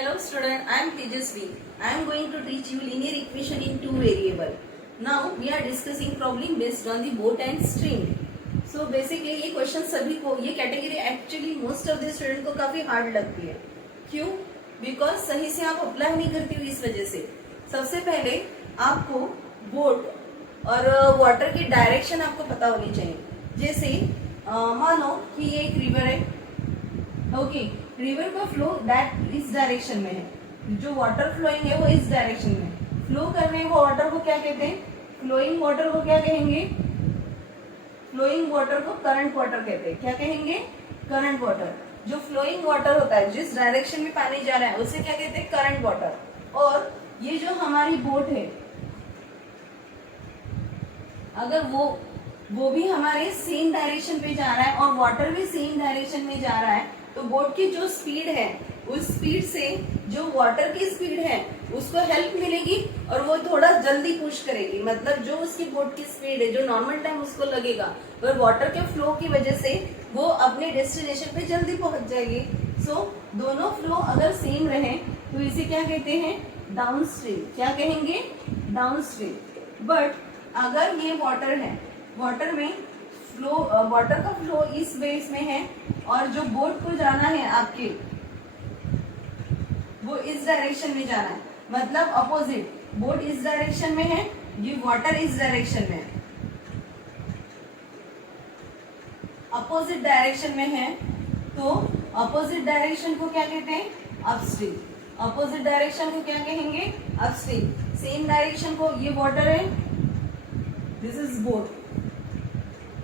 Hello student, I am Tejasvi. I am going to teach you linear equation in two variable. Now we are discussing problem based on the boat and stream. So basically ये question सभी को, ये category actually most of the student को काफी hard लगती है. क्यों? Because सही से आप अप्लाई नहीं करती हो. इस वजह से सबसे पहले आपको बोट और वाटर की डायरेक्शन आपको पता होनी चाहिए. जैसे मानो कि ये एक रिवर है. ओके, रिवर का फ्लो दैट इस डायरेक्शन में है. जो वाटर फ्लोइंग है वो इस डायरेक्शन में. फ्लो करने को वाटर को क्या कहते हैं? फ्लोइंग वाटर को क्या कहेंगे? फ्लोइंग वाटर को करंट वाटर कहते हैं. क्या कहेंगे? Current water. जो फ्लोइंग वाटर होता है, जिस डायरेक्शन में पानी जा रहा है, उसे क्या कहते हैं? Current water. और ये जो हमारी बोट है, अगर वो भी हमारे सेम डायरेक्शन पे जा रहा है और वाटर भी सेम डायरेक्शन में जा रहा है, तो बोट की जो स्पीड है, उस स्पीड से जो वाटर की स्पीड है उसको हेल्प मिलेगी और वो थोड़ा जल्दी पुश करेगी. मतलब जो उसकी बोट की स्पीड है, जो नॉर्मल टाइम उसको लगेगा, पर वाटर के फ्लो की वजह से वो अपने डेस्टिनेशन पे जल्दी पहुंच जाएगी. सो दोनों फ्लो अगर सेम रहे तो इसे क्या कहते हैं? Down stream. क्या कहेंगे? Down stream. बट अगर ये वाटर है, वाटर में फ्लो, वाटर का फ्लो इस बेस में है और जो बोट को जाना है आपके, वो इस डायरेक्शन में जाना है. मतलब अपोजिट. बोट इस डायरेक्शन में है, ये वाटर इस डायरेक्शन में है, अपोजिट डायरेक्शन में है. तो अपोजिट डायरेक्शन को क्या कहते हैं? अपस्ट्रीम. अपोजिट डायरेक्शन को क्या कहेंगे? अपस्ट्रीम. सेम डायरेक्शन को, ये वाटर है, this is boat,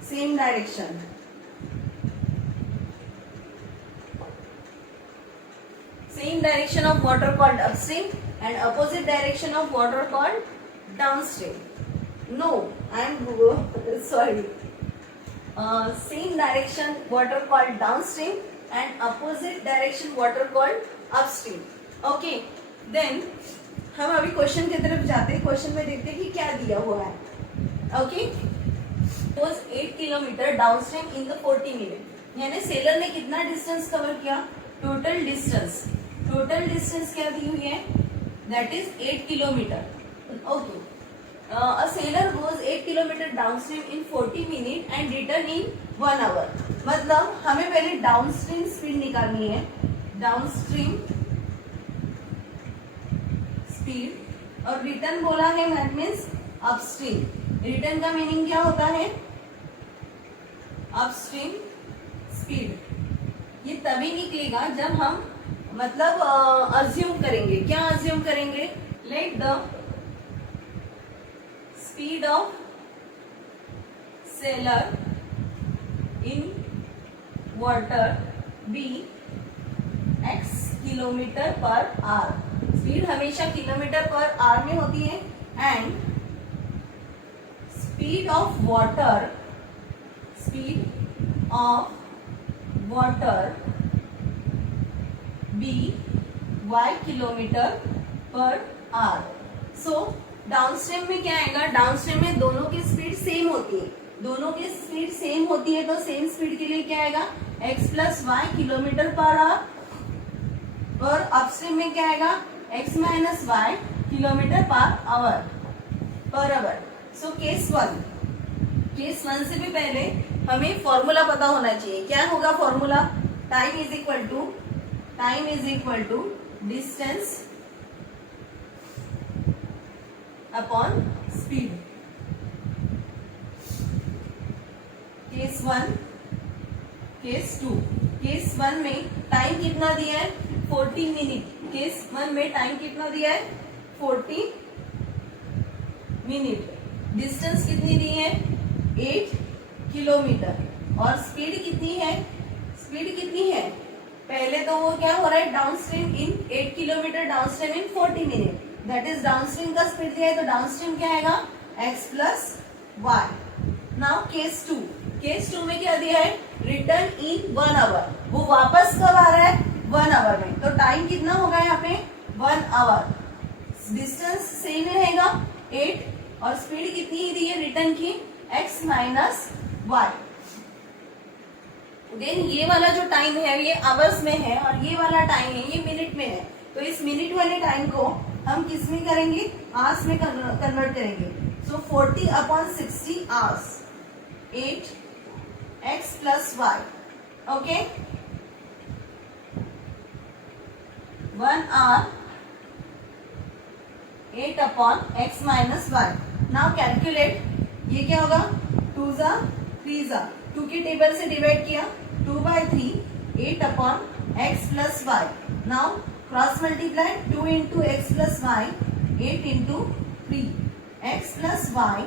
same direction. Same direction of water called upstream and opposite direction of water called downstream. No, I am sorry. Same direction water called downstream and opposite direction water called upstream. Okay. Then हम अभी question की तरफ जाते हैं. Question में देखते हैं कि क्या दिया हुआ है. Okay. Was 8 kilometre downstream in the 40 minute. यानी सेलर ने कितना डिस्टेंस कवर किया? Total distance. टोटल डिस्टेंस क्या दी हुई है? That is 8 kilometre. Okay. A sailor goes 8 kilometre downstream in 40 minute and return in 1 hour. मतलब हमें पहले डाउनस्ट्रीम स्पीड निकालनी है. डाउनस्ट्रीम स्पीड और रिटर्न बोला है, दैट मीन्स अपस्ट्रीम. रिटर्न का मीनिंग क्या होता है? Upstream speed. ये तभी निकलेगा जब हम मतलब अज्यूम करेंगे. क्या अज्यूम करेंगे? Let the speed of sailor in water be x kilometre per hour. Speed हमेशा किलोमीटर पर आवर में होती है. And speed of water, speed of water be y kilometre per hour. So downstream में क्या आएगा? Downstream में दोनों की स्पीड सेम होती है. दोनों की स्पीड सेम होती है तो सेम स्पीड के लिए क्या आएगा? x plus y kilometre per hour. और अपस्ट्रीम में क्या आएगा? x minus y kilometre per hour. So case one से भी पहले हमें फॉर्मूला पता होना चाहिए. क्या होगा formula? Time is equal to distance upon speed. Case one. Case two. Case one में टाइम कितना दिया है? 40 मिनट. केस वन में टाइम कितना दिया है? 40 मिनट. डिस्टेंस कितनी दी है? 8 किलोमीटर. और स्पीड कितनी है? पहले तो वो क्या हो रहा है? Downstream in 8 kilometre, downstream in 40 minute. That is downstream का स्पीड दिया है, तो डाउनस्ट्रीम क्या आएगा? x plus y. Now case two में क्या दिया है? Return in 1 hour. वो वापस कब आ रहा है? 1 आवर में. तो टाइम कितना होगा यहाँ पे? 1 आवर. डिस्टेंस सेम रहेगा 8 और स्पीड कितनी दी है रिटर्न की? x minus Y. देन ये वाला जो टाइम है ये आवर्स में है और ये वाला टाइम है ये मिनट में है. तो इस मिनट वाले टाइम को हम किस में करेंगे, आवर्स में कन्वर्ट करेंगे। सो 40/60 hours, 8x plus y, okay. 1 hour 8/x minus y। Now calculate, ये क्या होगा, 2 जा 3 जा, 2 के टेबल से डिवाइड किया, 2/3 8/x plus y। Now cross multiply, 2 into x plus y 8 into 3, x plus y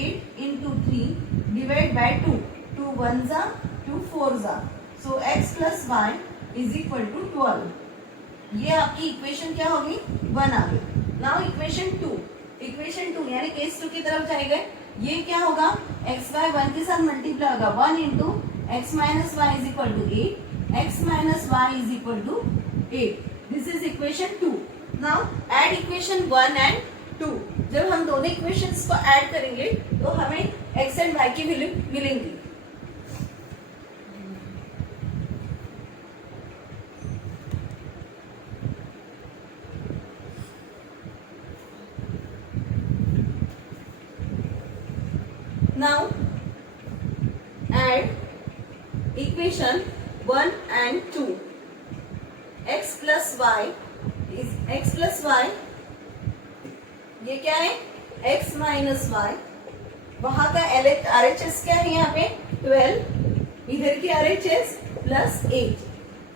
8 into 3 divide by 2, 2 1 जा 2 4 जा, so x plus y is equal to 12। ये आपकी इक्वेशन क्या होगी, 1 आ गई। नाउ इक्वेशन 2, इक्वेशन 2 यानी केस 2 की तरफ जाएंगे, ये क्या होगा, x y 1 के साथ मल्टीप्लाई होगा, 1 into x minus y is equal to 8, x minus y is equal to 8। This is equation 2। Now add equation 1 and 2। जब हम दोनों इक्वेशंस को ऐड करेंगे तो हमें x एंड y की वैल्यू मिलेंगी। Now add equation 1 and 2. X plus y is x plus y, ये क्या है, x minus y। वहां का RHS क्या है, यहाँ पे 12, इधर की RHS plus 8।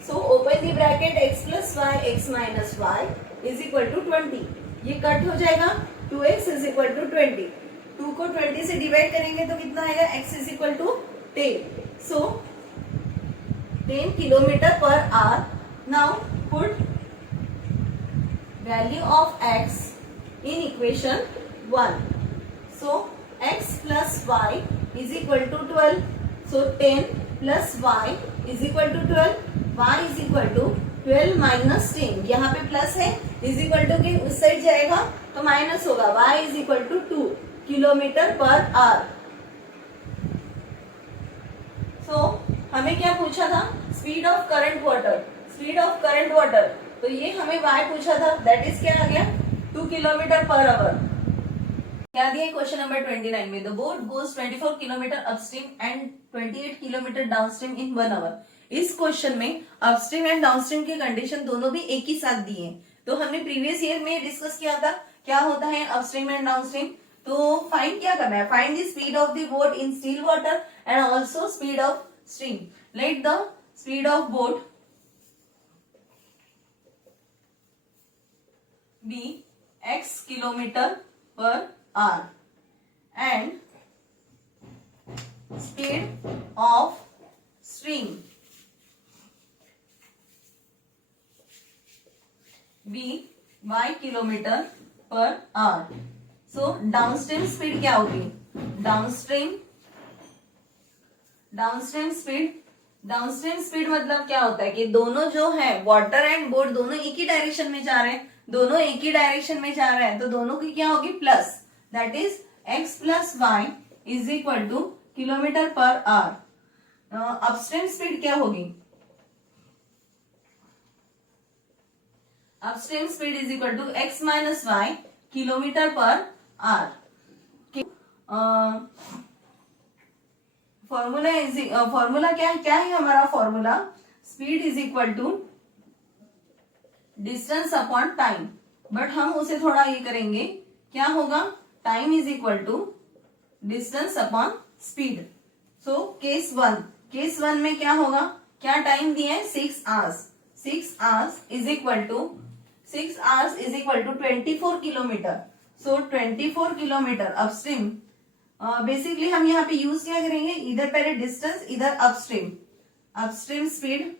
So open the bracket, x plus y x minus y is equal to 20। ये कट हो जाएगा, 2x is equal to 20। 2 को 20 से डिवाइड करेंगे तो कितना आएगा, x is equal to 10। So 10 kilometre per our. Now put value of x in equation 1. So x plus y is equal to 12. So 10 plus y is equal to 12. y is equal to 12 minus 10. यहाँ पे plus है, is equal to के उस side जाएगा तो minus होगा। y is equal to 2 kilometre per hour. So हमें क्या पूछा था, speed of current water, speed of current water, तो ये हमें y पूछा था, दैट इज क्या आ गया, 2 किलोमीटर पर आवर। क्या दिया क्वेश्चन नंबर 29 में, the boat goes 24 kilometre upstream and 28 kilometre downstream in 1 hour. इस क्वेश्चन में अपस्ट्रीम एंड डाउनस्ट्रीम की कंडीशन दोनों भी एक ही साथ दी है। तो हमने प्रीवियस ईयर में डिस्कस किया था क्या होता है अपस्ट्रीम एंड डाउनस्ट्रीम। तो फाइंड क्या करना है, find the speed of the boat in still water and also speed of stream. Late the speed of boat be x kilometer per hour and speed of stream be y kilometer per hour. So downstream speed क्या होगी, downstream speed मतलब क्या होता है कि दोनों जो है वाटर एंड बोट दोनों एक ही डायरेक्शन में जा रहे हैं, दोनों एक ही डायरेक्शन में जा रहे हैं, तो दोनों की क्या होगी, plus, that is x plus y is equal to kilometre per hour. Upstream speed क्या होगी, upstream speed is equal to x minus y kilometre per hour. Formula क्या है हमारा formula, speed is equal to distance upon time, but हम उसे थोड़ा ये करेंगे, क्या होगा, time is equal to distance upon speed. So case one में क्या होगा, क्या टाइम दिया है, 6 hours, 6 hours is equal to 24 kilometre. So 24 kilometre upstream. Basically हम यहाँ पे यूज क्या करेंगे, इधर पहले डिस्टेंस, इधर upstream speed,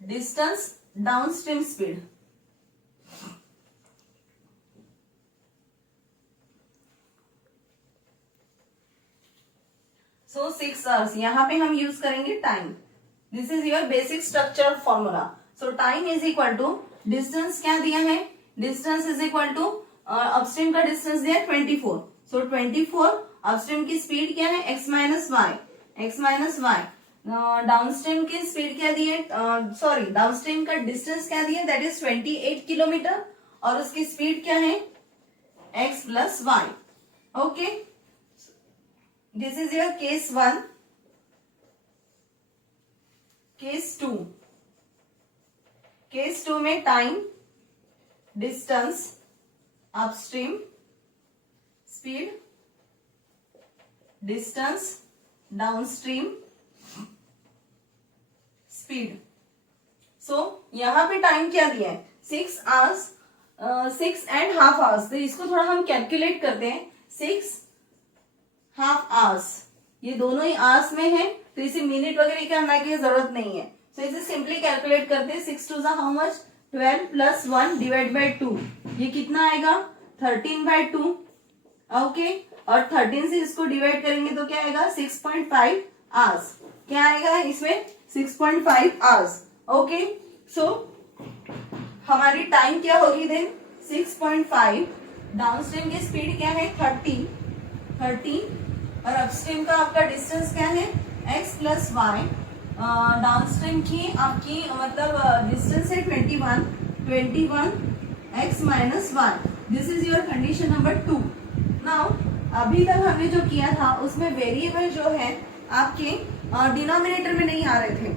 distance downstream speed. So 6 hours, यहां पे हम यूज करेंगे time. This is your basic structure formula. So time is equal to distance, क्या दिया है, distance is equal to upstream का डिस्टेंस दिया है 24। सो 24 अपस्ट्रीम की स्पीड क्या है, x माइनस वाई, डाउनस्ट्रीम की स्पीड क्या दी है, सॉरी डाउनस्ट्रीम का डिस्टेंस क्या दिया, दैट इज 28 किलोमीटर और उसकी स्पीड क्या है x plus Y. Okay, this is your case 1. Case 2. Case 2 में time, distance, upstream, speed, distance, downstream, speed. So यहां पे टाइम क्या दिया है 6 आवर्स, 6.5 आवर्स. तो इसको थोड़ा हम कैलकुलेट करते हैं. 6.5 आवर्स, ये दोनों ही आवर्स में है तो इसे मिनट वगैरह करने की जरूरत नहीं है. तो इसे सिंपली कैलकुलेट करते हैं. 6 two how much 12 plus 1 divide by 2, ये कितना आएगा 13/2. ओके, और 13 से इसको डिवाइड करेंगे तो क्या आएगा 6.5 आवर्स. क्या आएगा इसमें 6.5 आवर्स. ओके, सो हमारी टाइम क्या होगी देन 6.5. डाउनस्ट्रीम की स्पीड क्या है 30 और अपस्ट्रीम का आपका डिस्टेंस क्या है x प्लस वाई. डाउनस्ट्रीम की आपकी मतलब डिस्टेंस है 21 x minus 1. This is your condition number 2. Now अभी तक हमने जो किया था उसमें वेरिएबल जो है आपके डिनोमिनेटर में नहीं आ रहे थे.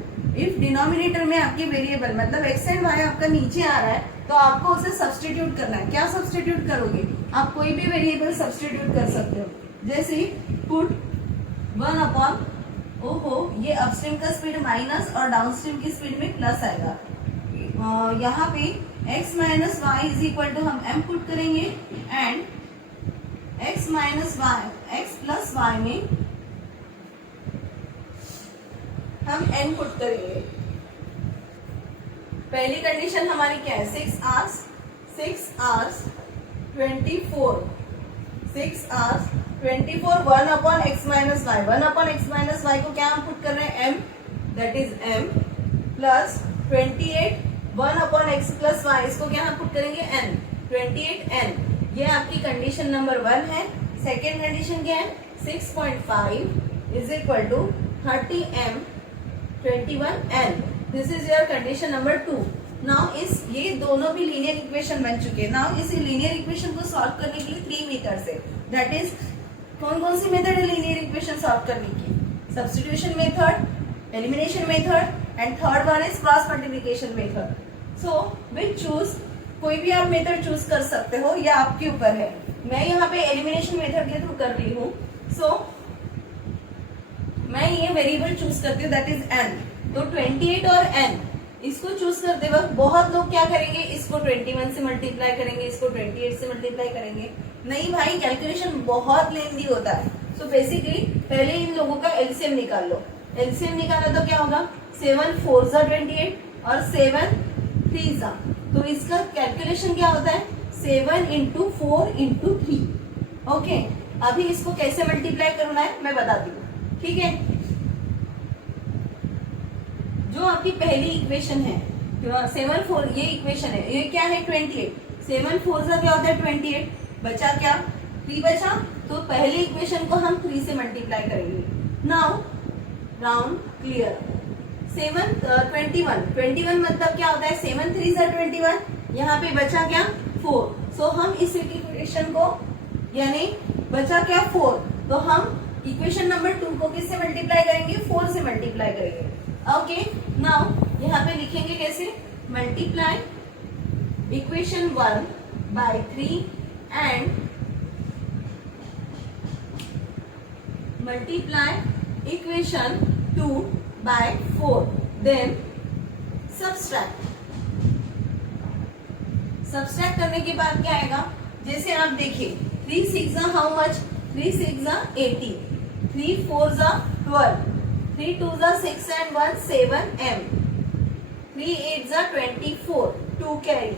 इफ डिनोमिनेटर में आपके वेरिएबल मतलब x एंड y आपका नीचे आ रहा है तो आपको उसे सब्सटीट्यूट करना है. क्या सब्सटीट्यूट करोगे, आप कोई भी वेरिएबल सब्सटीट्यूट कर सकते हो. जैसे पुट 1 अपॉन, ओहो ये अपस्ट्रीम का स्पीड माइनस और डाउनस्ट्रीम की स्पीड में प्लस आएगा. यहाँ पे x minus y is equal to हम m पुट करेंगे and x minus y x plus y में हम n पुट करेंगे. पहली कंडीशन हमारी क्या है 6 hours 24 1 upon x minus y. 1 upon x minus y को क्या हम पुट कर रहे हैं m, that is m plus 28 1 upon x plus y, इसको क्या हम पुट करेंगे n, 28n. ये आपकी कंडीशन नंबर 1 है. सेकेंड कंडीशन क्या है 6.5 is equal to 30m 21n. This is your condition number 2. Now इस ये दोनों भी लीनियर इक्वेशन बन चुके हैं. नाउ इस लीनियर इक्वेशन को सॉल्व करने के लिए 3 मेथड्स है. दैट इज कौन कौन सी मेथड है लीनियर इक्वेशन सॉल्व करने की, substitution method, elimination method and third one is cross multiplication method. So which choose, कोई भी आप मेथड चूज कर सकते हो, यह आपके ऊपर है. मैं यहाँ पे एलिमिनेशन मेथड के थ्रू कर रही हूँ. सो मैं ये वेरिएबल चूज करती हूँ दैट इज n. तो 28 और n इसको चूज करते वक्त बहुत लोग क्या करेंगे, इसको 21 से मल्टीप्लाई करेंगे, इसको 28 से मल्टीप्लाई करेंगे. नहीं भाई, कैलकुलेशन बहुत लेंदी होता है. सो बेसिकली पहले इन लोगों का एलसीएम निकाल लो. एलसीएम निकाला तो क्या होगा 7 4 28 और 7 3 जा. तो इसका कैलकुलेशन क्या होता है 7 इंटू 4 इंटू 3. ओके, अभी इसको कैसे मल्टीप्लाई करना है मैं बताती हूँ. ठीक है, जो आपकी पहली इक्वेशन है 7 4, ये इक्वेशन है, ये क्या है 28. 7 4 का क्या होता है 28, बचा क्या 3 बचा. तो पहली इक्वेशन को हम 3 से मल्टीप्लाई करेंगे. Now round clear. 21 मतलब क्या होता है 7 3 जा 21. यहाँ पे बचा क्या 4. सो हम इस इक्वेशन को यानी बचा क्या 4, तो हम इक्वेशन नंबर 2 को किससे मल्टीप्लाई करेंगे 4 से मल्टीप्लाई करेंगे. ओके, नाउ यहाँ पे लिखेंगे कैसे, multiply equation 1 by 3 and multiply equation 2 by 4. Then subtract. Subtract करने के बाद क्या आएगा, जैसे आप देखिए 3 6 how much, 3 6 80, 3 4 12, 3 2 6 and 1 7m, 3 8 24, 2 carry,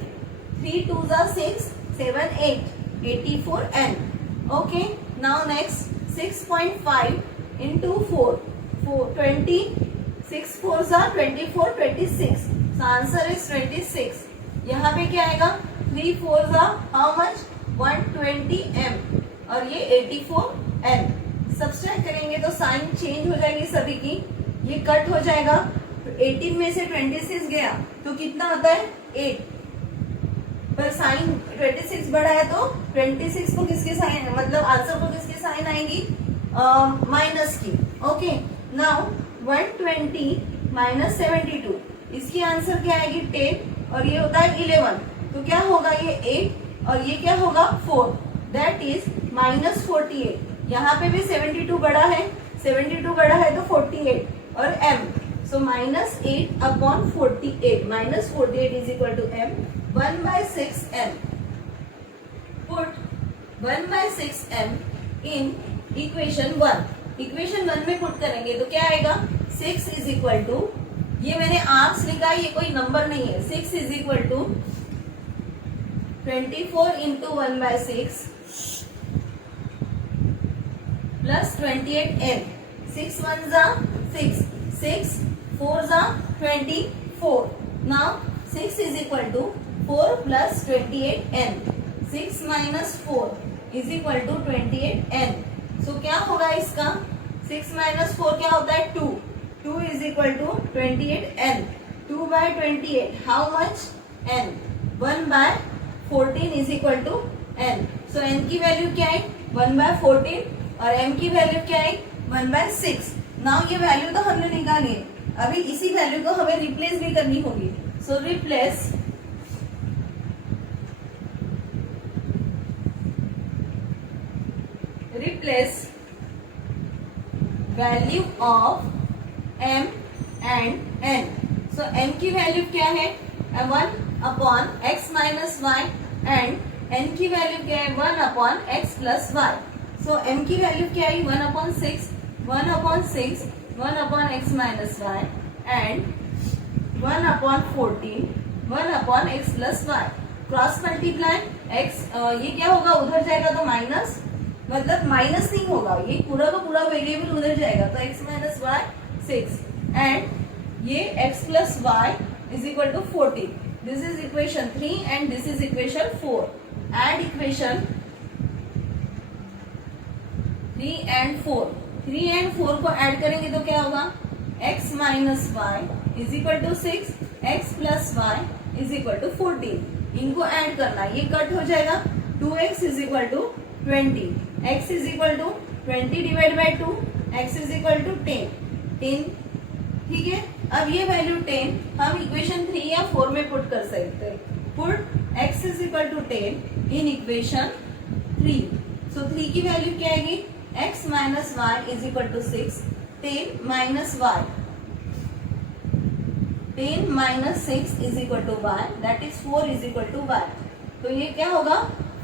3 2 6 7 8, 84n. Okay, now next 6.5 into 4 20, 6 4 24, 26. So answer is 26. यहाँ पे क्या आएगा 3 4 हाउ मच 120m और ये 84n. सब्सट्रैक्ट करेंगे तो साइन चेंज हो जाएगी सभी की. ये कट हो जाएगा, तो 18 में से 26 गया तो कितना होता है 8, पर साइन 26 बड़ा है तो 26 को किसके साइन, मतलब आंसर को किसके साइन आएंगी, माइनस की। ओके, नाउ 120 माइनस 72, इसकी आंसर क्या आएगी 10, और ये होता है 11, तो क्या होगा ये 8 और ये क्या होगा 4, दैट इज माइनस 48। यहाँ पे भी 72 बड़ा है, 72 बड़ा है तो 48 और m, so minus 8 upon 48, minus 48 is equal to m, 1/6 m। Put 1/6 m in equation 1, equation 1 में पुट करेंगे तो क्या आएगा 6 इज इक्वल टू, ये मैंने आर्क्स लिखा, ये कोई नंबर नहीं है, 6 is equal to 24 into 1/6 plus 28n, 6 1 जा 6, 6 4 जा 24, now 6 is equal to 4 plus 28n, 6 minus 4 is equal to 28n, so क्या होगा इसका 6 माइनस 4 क्या होता है 2, 2 is equal to 28n, 2/28 how much n, 1/14 is equal to n, so n की value क्या है 1/14 और m की वैल्यू क्या है 1/6। नाउ ये वैल्यू तो हमने निकाली है, अभी इसी वैल्यू को हमें रिप्लेस भी करनी होगी, so replace value of m and n, so m की वैल्यू क्या है 1 upon x minus y and n की वैल्यू क्या है 1 upon x plus y, so m की वैल्यू क्या है 1/6, 1/6, 1/x minus y and 1/14, 1/x plus y, cross multiply x, ये क्या होगा उधर जाएगा तो माइनस, मतलब माइनस नहीं होगा, ये पूरा का पूरा वेरिएबल उधर जाएगा तो x माइनस वाई 6 एंड ये x plus y is equal to 14, this is equation 3 and this is equation 4, add equation 3 and 4, 3 and 4 को ऐड करेंगे तो क्या होगा x minus y is equal to 6, x plus y is equal to 14, इनको add करना, ये cut हो जाएगा 2x is equal to 20, x is equal to 20 divide by 2, x is equal to 10, ठीक है। अब ये वैल्यू 10 हम इक्वेशन 3 या 4 में पुट कर सकते हैं, put x is equal to 10 in equation 3, so 3 की वैल्यू क्या आएगी x minus y is equal to 6, 10 minus y, 10 minus 6 is equal to y, that is 4 is equal to y, तो ये क्या होगा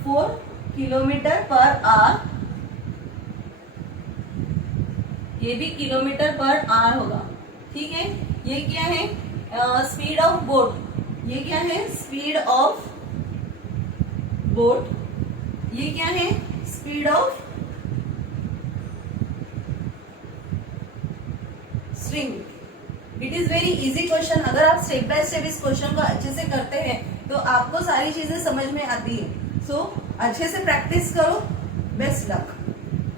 4 किलोमीटर पर आवर, ये भी kilometre per our होगा, ठीक है। ये क्या है स्पीड ऑफ बोट, ये क्या है स्पीड ऑफ बोट, ये क्या है speed of string. It is very easy question, अगर आप स्टेप बाय स्टेप इस क्वेश्चन को अच्छे से करते हैं तो आपको सारी चीजें समझ में आती है, सो अच्छे से प्रैक्टिस करो, बेस्ट लक।